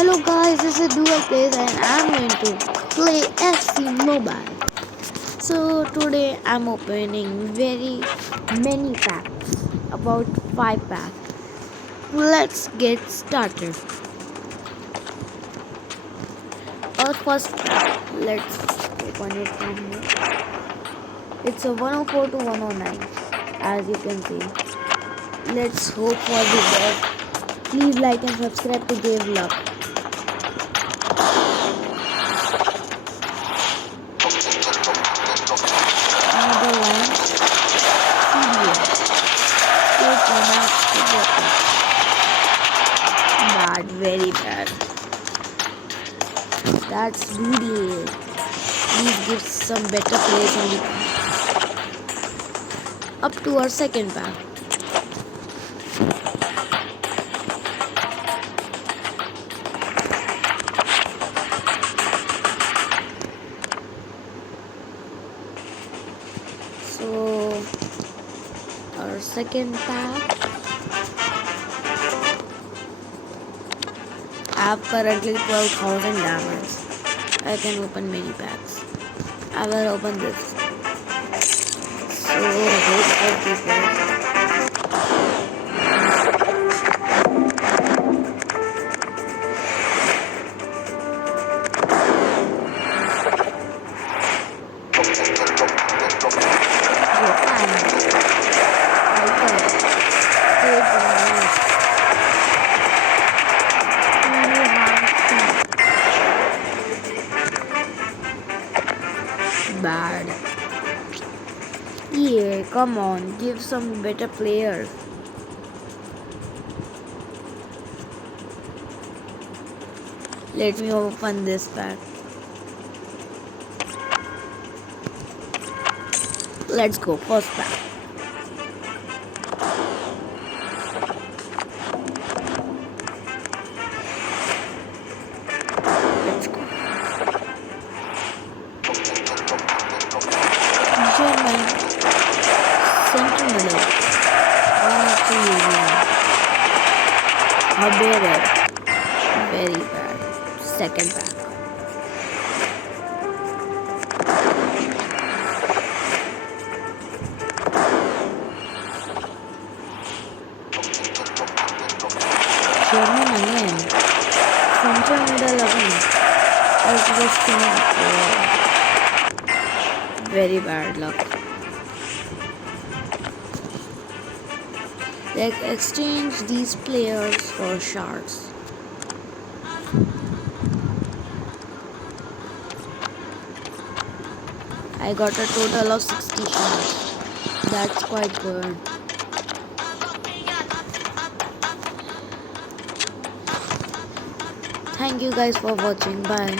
Hello guys, this is Dual Plays and I'm going to play FC Mobile. So today I'm opening very many packs, about 5 packs. Let's get started. Our first pack, let's open it from here. It's a 104 to 109 as you can see. Let's hope for the best. Please like and subscribe to give luck. Another one, CBA. State Monarch Project. Bad, very bad. That's BDA. Please give some better players on the pack. Up to our second pack. So our second pack. I have currently 12,000 damage. I can open many packs. I will open this. So hope for the best. Bad. Yeah, come on, give some better players. Let me open this pack. Let's go, first pack. Let's go. German Central Middle. Habere. Very bad. Second pack. German again. Central Middle again. Very bad luck. Let's exchange these players for shards. I got a total of 60 shards. That's quite good. Thank you guys for watching. Bye.